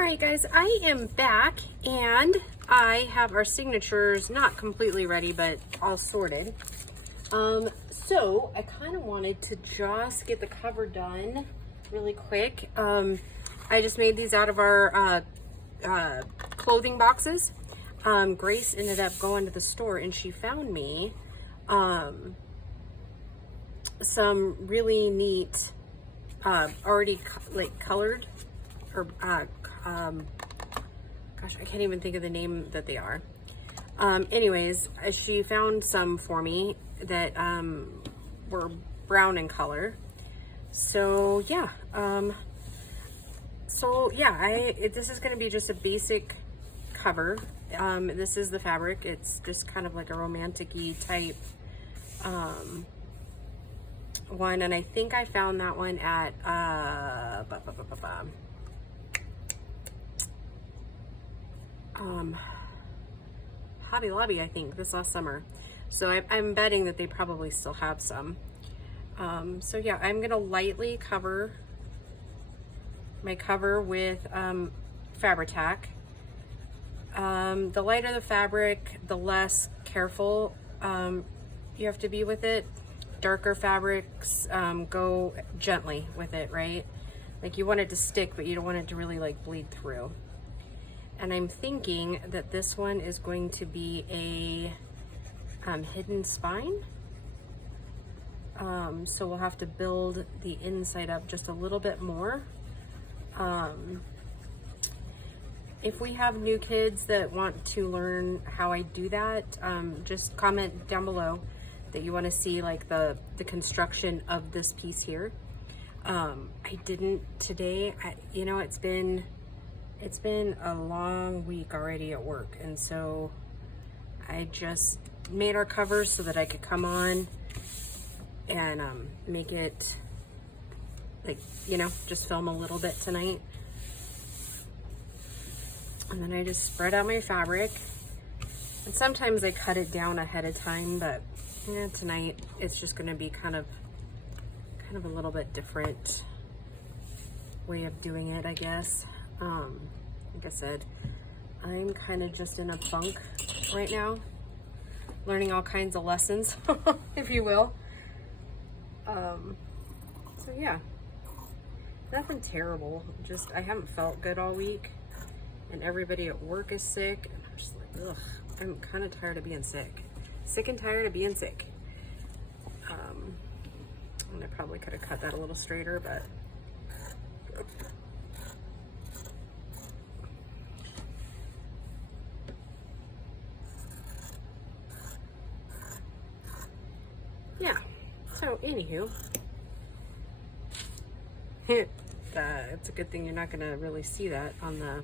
All right, guys, I am back and I have our signatures not completely ready, but all sorted. So I kind of wanted to just get the cover done really quick. I just made these out of our clothing boxes. Grace ended up going to the store and she found me some really neat already colored or gosh, I can't even think of the name that they are. Anyways, she found some for me that were brown in color. So yeah, this is going to be just a basic cover. This is the fabric. It's just kind of like a romantic-y type one, and I think I found that one at Hobby Lobby, I think, this last summer. So I'm betting that they probably still have some. So yeah, I'm gonna lightly cover my cover with Fabri-Tac. The lighter the fabric, the less careful you have to be with it. Darker fabrics, go gently with it, right? Like you want it to stick, but you don't want it to really like bleed through. And I'm thinking that this one is going to be a hidden spine. So we'll have to build the inside up just a little bit more. If we have new kids that want to learn how I do that, just comment down below that you want to see like the construction of this piece here. I didn't today. You know, it's been a long week already at work, and so I just made our covers so that I could come on and make it like, you know, just film a little bit tonight. And then I just spread out my fabric, and sometimes I cut it down ahead of time, but yeah, tonight it's just going to be kind of a little bit different way of doing it, I guess. Like I said, I'm kind of just in a funk right now, learning all kinds of lessons, if you will. So yeah, nothing terrible. Just, I haven't felt good all week, and everybody at work is sick, and I'm just like, ugh, I'm kind of tired of being sick. Sick and tired of being sick. And I probably could have cut that a little straighter, but yeah. So anywho, it's a good thing you're not gonna really see that on the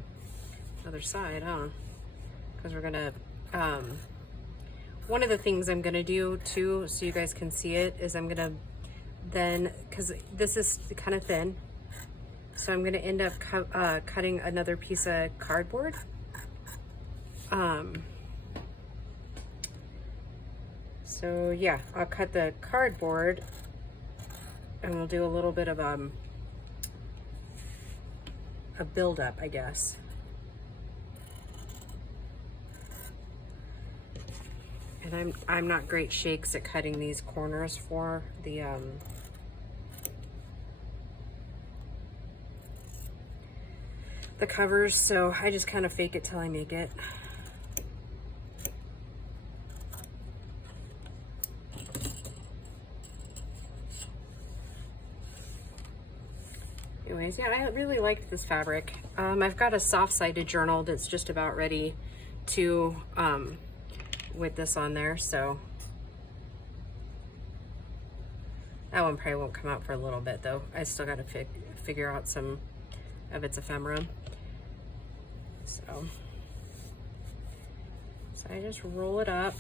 other side, huh? Because we're gonna one of the things I'm gonna do too, so you guys can see it, is I'm gonna then, because this is kind of thin, so I'm gonna end up cutting another piece of cardboard. So yeah, I'll cut the cardboard, and we'll do a little bit of a build-up, I guess. And I'm not great shakes at cutting these corners for the covers, so I just kind of fake it till I make it. Anyways, yeah, I really liked this fabric. I've got a soft-sided journal that's just about ready to with this on there, so that one probably won't come out for a little bit though. I still got to figure out some of its ephemera. So I just roll it up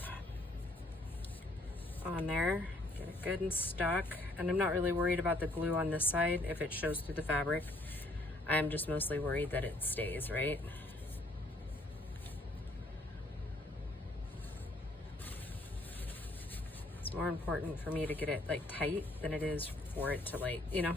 on there, get it good and stuck, and I'm not really worried about the glue on this side if it shows through the fabric. I'm just mostly worried that it stays, right? It's more important for me to get it like tight than it is for it to, like, you know.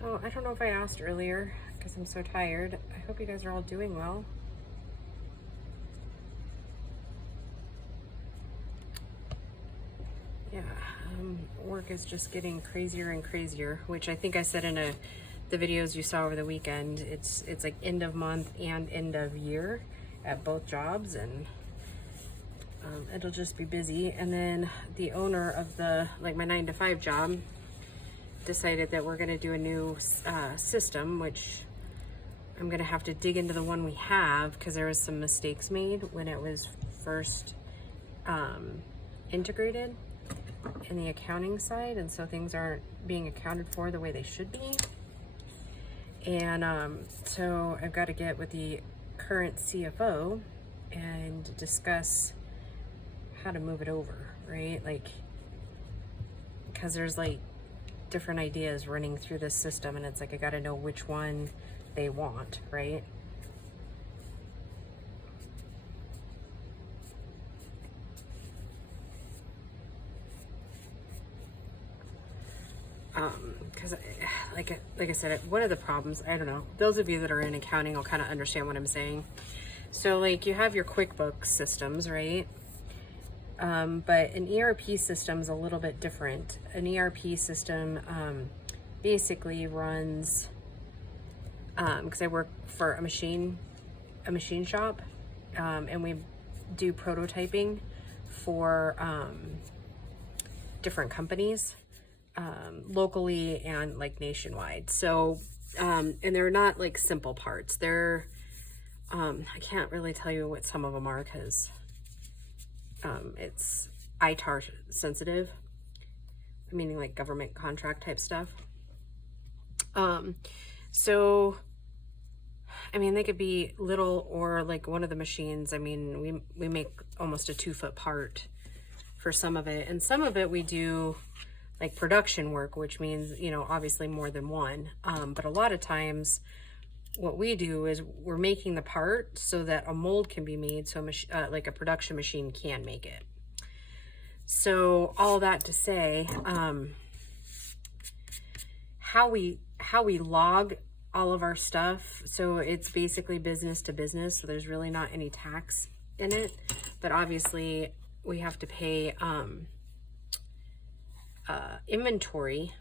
So I don't know if I asked earlier because I'm so tired. I hope you guys are all doing well. Yeah, work is just getting crazier and crazier, which I think I said in the videos you saw over the weekend. It's like end of month and end of year at both jobs, and it'll just be busy. And then the owner of the, like my 9-to-5 job, decided that we're going to do a new system, which I'm going to have to dig into the one we have because there was some mistakes made when it was first integrated in the accounting side, and so things aren't being accounted for the way they should be. And so I've got to get with the current CFO and discuss how to move it over, right? Like, because there's like different ideas running through this system, and it's like I got to know which one they want, right? Because like I said, one of the problems, I don't know, those of you that are in accounting will kind of understand what I'm saying. So like you have your QuickBooks systems, right? But an ERP system is a little bit different. An ERP system basically runs, because I work for a machine shop, and we do prototyping for different companies, locally and like nationwide. So, and they're not like simple parts. They're, I can't really tell you what some of them are because it's ITAR sensitive, meaning like government contract type stuff. So, I mean, they could be little or like one of the machines. I mean, we make almost a 2-foot part for some of it, and some of it we do like production work, which means, you know, obviously more than one. But a lot of times what we do is we're making the part so that a mold can be made, so like a production machine can make it. So all that to say, how we log all of our stuff, so it's basically business to business, so there's really not any tax in it, but obviously we have to pay inventory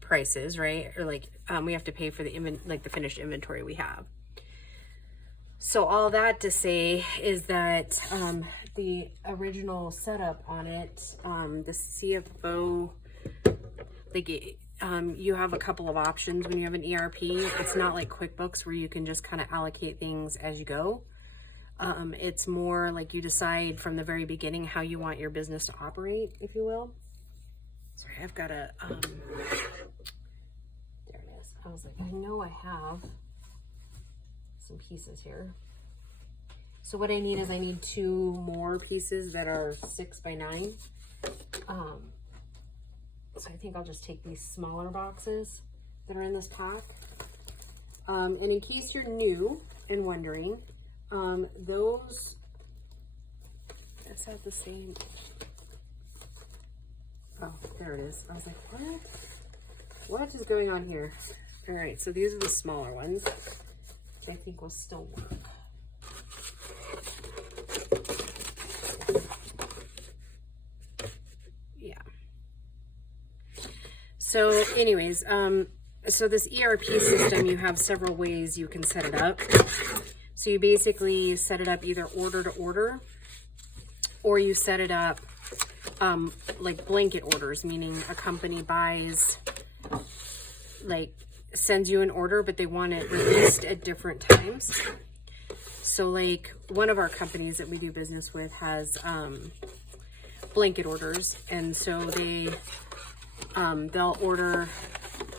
prices, right? Or like we have to pay for the finished inventory we have. So all that to say is that the original setup on it, the CFO, like you have a couple of options when you have an ERP. It's not like QuickBooks where you can just kind of allocate things as you go. It's more like you decide from the very beginning how you want your business to operate, if you will. Sorry, I've got a, there it is. I was like, I know I have some pieces here. So what I need is I need 2 more pieces that are 6 by 9. So I think I'll just take these smaller boxes that are in this pack. And in case you're new and wondering, those, it's at the same, oh, there it is. I was like, what is going on here? All right, so these are the smaller ones, which I think will still work. Yeah. So anyways, so this ERP system, you have several ways you can set it up. So you basically set it up either order to order, or you set it up like blanket orders, meaning a company buys, like sends you an order, but they want it released at different times. So like one of our companies that we do business with has blanket orders, and so they'll order,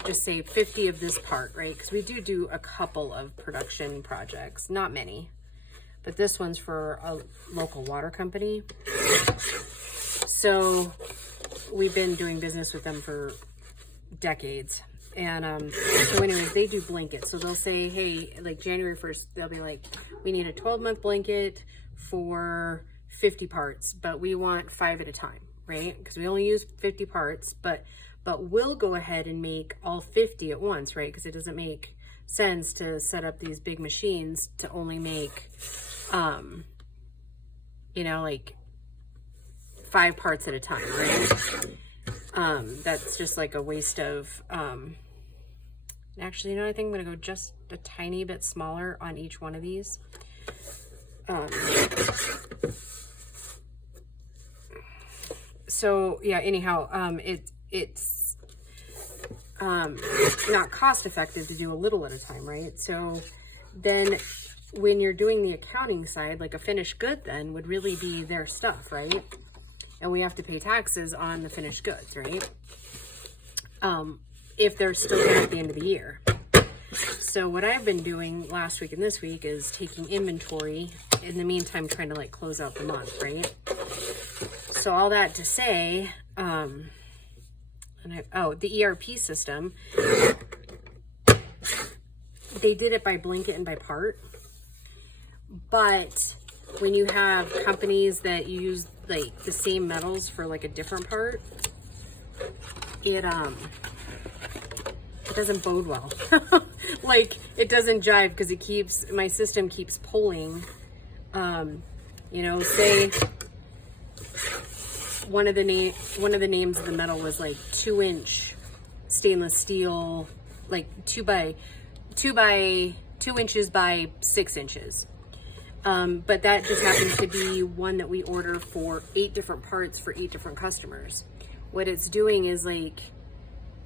just say 50 of this part, right? Because we do a couple of production projects, not many, but this one's for a local water company. So we've been doing business with them for decades. And so anyways, they do blankets. So they'll say, hey, like January 1st, they'll be like, we need a 12-month blanket for 50 parts, but we want 5 at a time, right? Because we only use 50 parts, but but we'll go ahead and make all 50 at once, right? Because it doesn't make sense to set up these big machines to only make, you know, like 5 parts at a time, right? That's just like a waste of, actually, you know, I think I'm going to go just a tiny bit smaller on each one of these. So yeah, anyhow, it's not cost effective to do a little at a time, right? So then when you're doing the accounting side, like a finished good then would really be their stuff, right? And we have to pay taxes on the finished goods, right? If they're still there at the end of the year. So what I've been doing last week and this week is taking inventory, in the meantime trying to like close out the month, right? So all that to say, the ERP system, they did it by blanket and by part, but when you have companies that use like the same metals for like a different part, it doesn't bode well. Like it doesn't jive because my system keeps pulling, you know, say one of the names of the metal was like 2-inch stainless steel, like 2 inches by 6 inches. But that just happens to be one that we order for 8 different parts for 8 different customers. What it's doing is like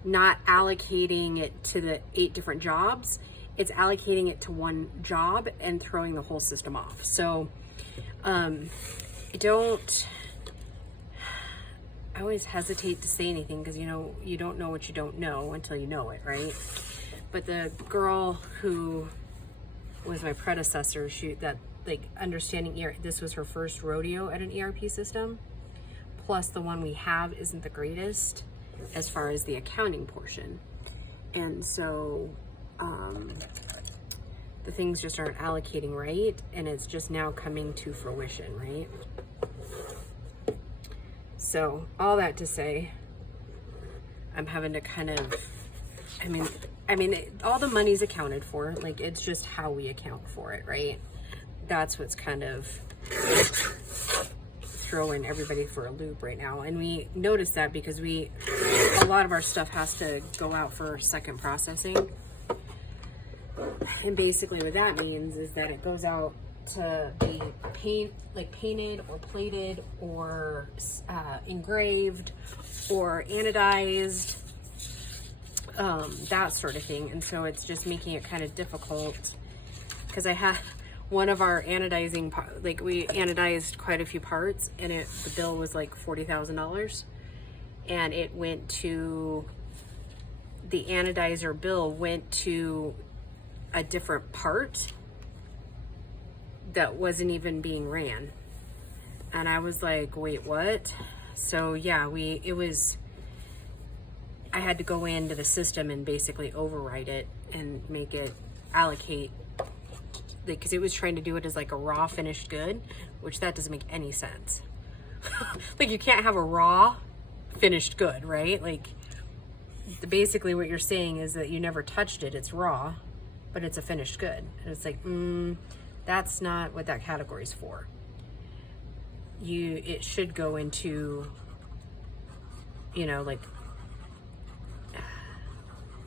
not allocating it to the 8 different jobs. It's allocating it to one job and throwing the whole system off. So I always hesitate to say anything because, you know, you don't know what you don't know until you know it, right? But the girl who was my predecessor, this was her first rodeo at an ERP system, plus the one we have isn't the greatest as far as the accounting portion. And so the things just aren't allocating right, and it's just now coming to fruition, right? So all that to say, I'm having to kind of, all the money's accounted for, like it's just how we account for it, right? That's what's kind of throwing everybody for a loop right now. And we notice that because a lot of our stuff has to go out for second processing. And basically what that means is that it goes out to be painted or plated or engraved or anodized, that sort of thing. And so it's just making it kind of difficult because I had one of our anodizing, like we anodized quite a few parts, and the bill was like $40,000, and it went to, the anodizer bill went to a different part that wasn't even being ran. And I was like, wait, what? So yeah, I had to go into the system and basically override it and make it allocate, because it was trying to do it as like a raw finished good, which that doesn't make any sense. Like you can't have a raw finished good, right? Like basically what you're saying is that you never touched it, it's raw, but it's a finished good. And it's like, that's not what that category is for. It should go into, you know, like,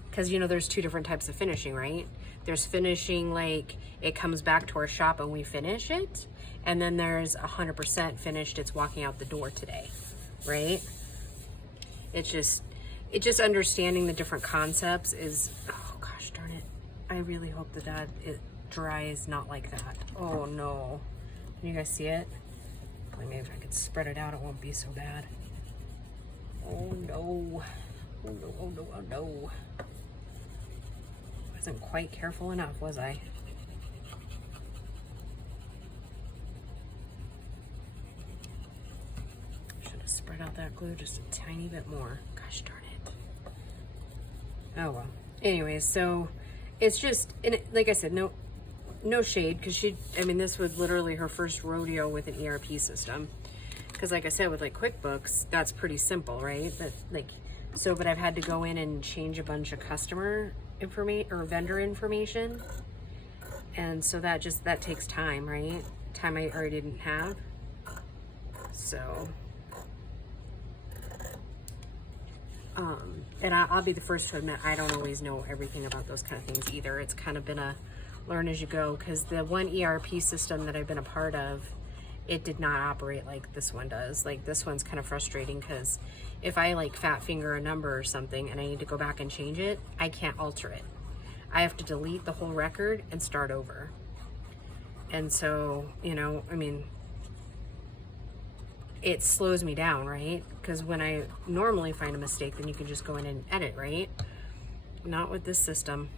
because, you know, there's 2 different types of finishing, right? There's finishing like it comes back to our shop and we finish it. And then there's 100% finished, it's walking out the door today, right? It's just understanding the different concepts is, oh gosh darn it. I really hope that it dries not like that. Oh no. Can you guys see it? Maybe if I could spread it out, it won't be so bad. Oh no. Oh no, oh no, oh no. Wasn't quite careful enough, was I? Should have spread out that glue just a tiny bit more. Gosh darn it. Oh well. Anyways, so it's just, and like I said, no shade, because this was literally her first rodeo with an ERP system. Because like I said, with like QuickBooks, that's pretty simple, right? But like So, but I've had to go in and change a bunch of customer information or vendor information. And so that takes time, right? Time I already didn't have. So, and I'll be the first to admit, I don't always know everything about those kind of things either. It's kind of been a learn as you go, because the one ERP system that I've been a part of, it did not operate like this one does. Like, this one's kind of frustrating, because if I like fat finger a number or something and I need to go back and change it, I can't alter it. I have to delete the whole record and start over. And so, you know, I mean, it slows me down, right? Because when I normally find a mistake, then you can just go in and edit, right? Not with this system.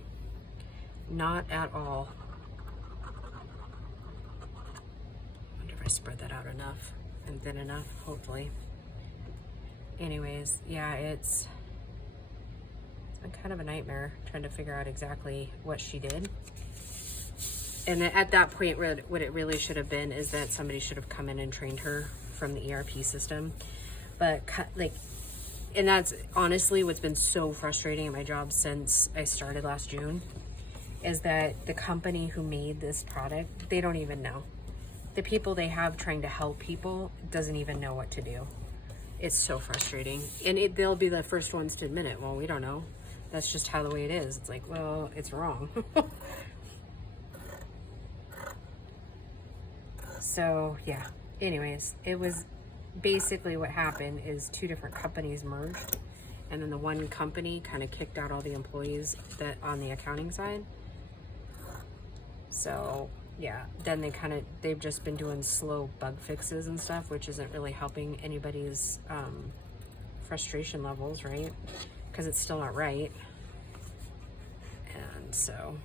Not at all. I wonder if I spread that out enough and thin enough, hopefully. Anyways, yeah, it's been kind of a nightmare trying to figure out exactly what she did. And at that point, what it really should have been is that somebody should have come in and trained her from the ERP system. But like, and that's honestly what's been so frustrating at my job since I started last June, is that the company who made this product, they don't even know. The people they have trying to help people doesn't even know what to do. It's so frustrating. And they'll be the first ones to admit it. Well, we don't know. That's just how the way it is. It's like, well, it's wrong. So yeah, anyways, it was basically what happened is two different companies merged, and then the one company kind of kicked out all the employees that on the accounting side. So yeah, then they've just been doing slow bug fixes and stuff, which isn't really helping anybody's frustration levels, right? Because it's still not right. And so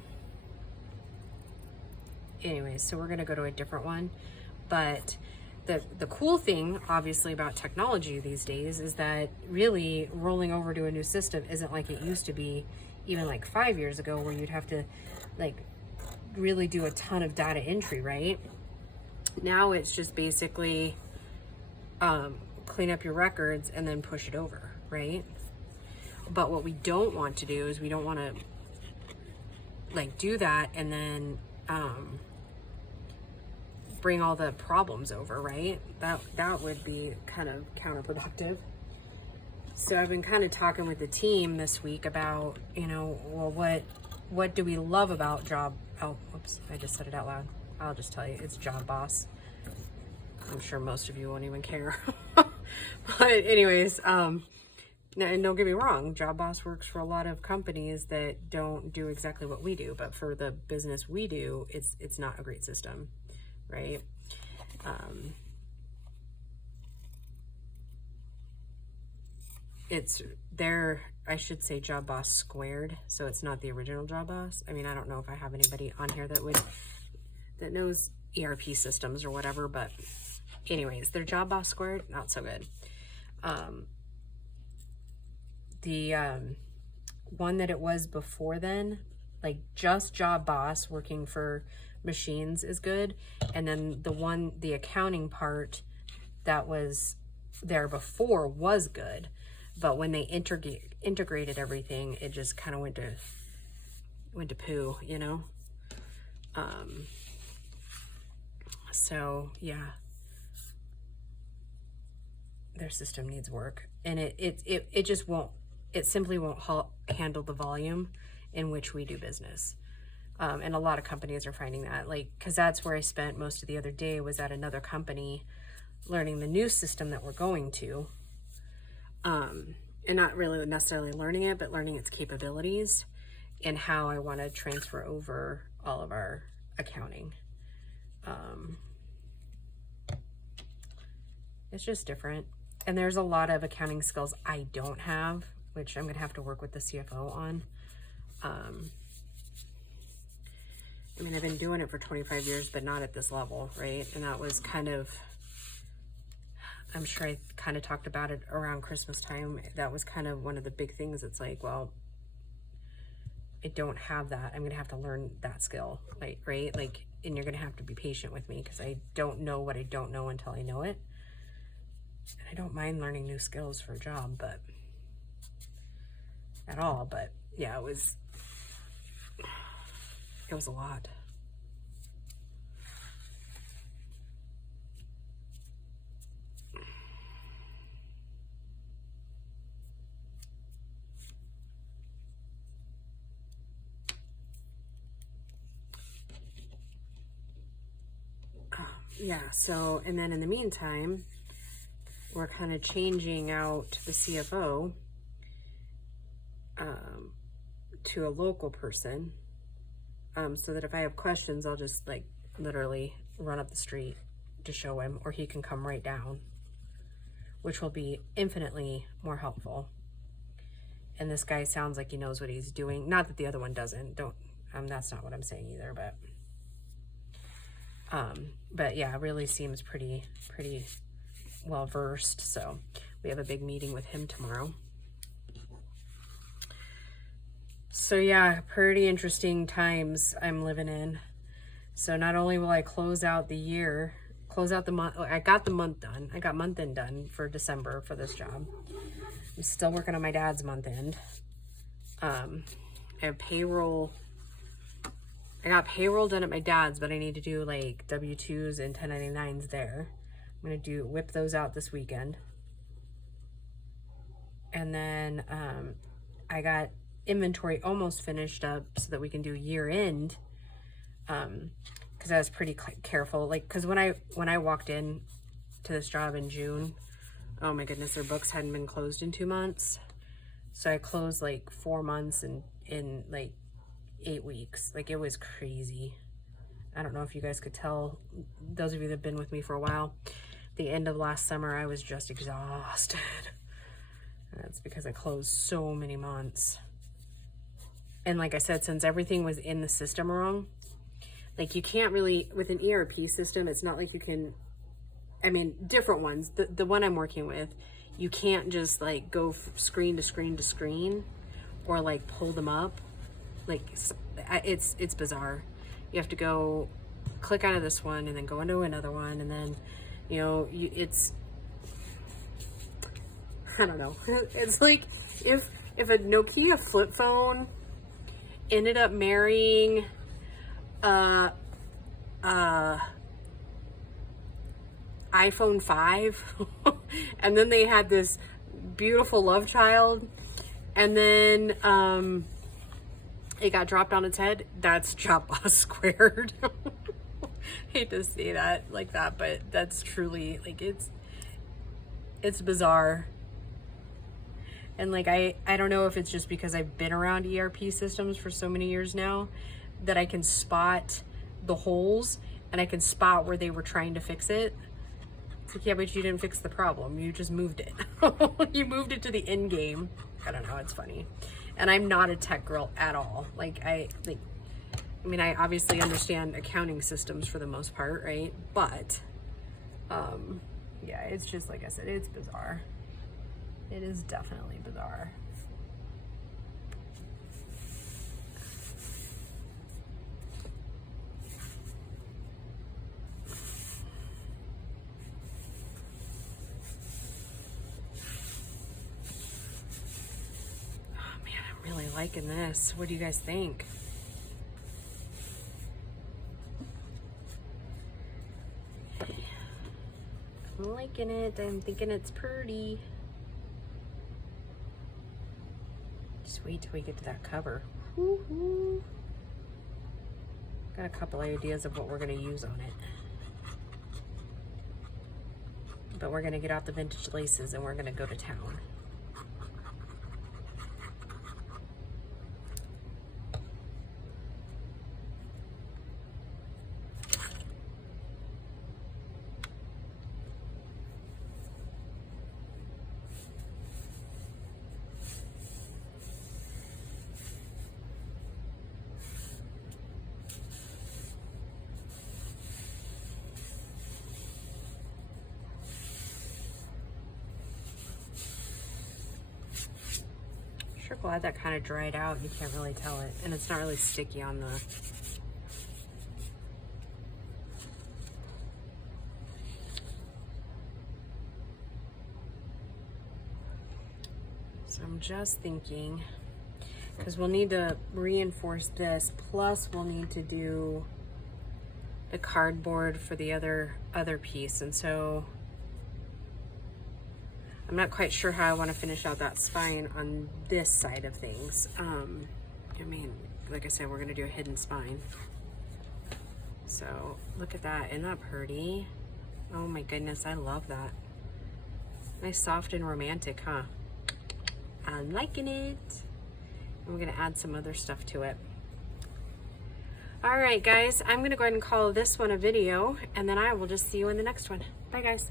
anyways, so we're gonna go to a different one. But the cool thing, obviously, about technology these days is that really rolling over to a new system isn't like it used to be even like 5 years ago, where you'd have to like really do a ton of data entry, right? Now it's just basically clean up your records and then push it over, right? But what we don't want to do is we don't want to like do that and then bring all the problems over, right? That would be kind of counterproductive. So I've been kind of talking with the team this week about, you know, well, what do we love about oops, I just said it out loud. I'll just tell you, it's Job Boss. I'm sure most of you won't even care. But anyways, and don't get me wrong, Job Boss works for a lot of companies that don't do exactly what we do, but for the business we do, it's not a great system, right? It's there, I should say Job Boss squared, so it's not the original Job Boss. I mean, I don't know if I have anybody on here that knows ERP systems or whatever, but anyways, their Job Boss squared, not so good. The one that it was before then, like just Job Boss working for machines is good, and then the accounting part that was there before was good, but when they integrated everything, it just kind of went to poo, you know. So yeah, their system needs work, and it just won't. It simply won't handle the volume in which we do business. And a lot of companies are finding that, like, because that's where I spent most of the other day, was at another company learning the new system that we're going to. And not really necessarily learning it, but learning its capabilities and how I want to transfer over all of our accounting. It's just different. And there's a lot of accounting skills I don't have, which I'm going to have to work with the CFO on. I mean, I've been doing it for 25 years, but not at this level, right? And that was kind of, I'm sure I kind of talked about it around Christmas time. That was kind of one of the big things. It's like, well, I don't have that. I'm going to have to learn that skill, like, right? Like, and you're going to have to be patient with me because I don't know what I don't know until I know it. And I don't mind learning new skills for a job, but at all, but yeah, it was a lot. Yeah, so, and then in the meantime, we're kind of changing out the CFO to a local person, so that if I have questions, I'll just like literally run up the street to show him, or he can come right down, which will be infinitely more helpful. And this guy sounds like he knows what he's doing. Not that the other one doesn't. That's not what I'm saying either, but yeah, really seems pretty well versed. So we have a big meeting with him tomorrow. So yeah, pretty interesting times I'm living in. So not only will I close out the month, I got the month done. I got month end done for December for this job. I'm still working on my dad's month end. I have payroll. I got payroll done at my dad's, but I need to do like W-2s and 1099s there. I'm going to whip those out this weekend. And then I got inventory almost finished up so that we can do year end. Because I was pretty careful. Like, because when I walked in to this job in June, oh my goodness, their books hadn't been closed in 2 months. So I closed like 4 months in like 8 weeks. Like, it was crazy. I don't know if you guys could tell, those of you that have been with me for a while, the end of last summer, I was just exhausted. And that's because I closed so many months. And like I said, since everything was in the system wrong, like you can't really, with an ERP system, it's not like you can, I mean, different ones, the one I'm working with, you can't just like go screen to screen to screen or like pull them up. Like, it's bizarre. You have to go click out of this one and then go into another one, and then, you know, it's, I don't know. It's like if a Nokia flip phone ended up marrying iPhone 5 and then they had this beautiful love child, and then it got dropped on its head. That's job loss squared. Hate to say that like that, but that's truly, like, it's bizarre. And like, I don't know if it's just because I've been around ERP systems for so many years now that I can spot the holes and I can spot where they were trying to fix it. It's like, yeah, but you didn't fix the problem. You just moved it. You moved it to the end game. I don't know. It's funny. And I'm not a tech girl at all. I mean, I obviously understand accounting systems for the most part, right? But, yeah, it's just, like I said, it's bizarre. It is definitely bizarre. Oh man, I'm really liking this. What do you guys think? I'm liking it. I'm thinking it's pretty. Just wait till we get to that cover. Woo-hoo. Got a couple ideas of what we're going to use on it. But we're going to get out the vintage laces and we're going to go to town. Sure glad that kind of dried out. You can't really tell it, and it's not really sticky on the. So I'm just thinking because we'll need to reinforce this, plus we'll need to do the cardboard for the other piece. And so I'm not quite sure how I want to finish out that spine on this side of things. I mean, like I said, we're going to do a hidden spine. So look at that. Isn't that pretty? Oh my goodness, I love that. Nice, soft, and romantic, huh? I'm liking it. I'm going to add some other stuff to it. All right, guys, I'm going to go ahead and call this one a video, and then I will just see you in the next one. Bye, guys.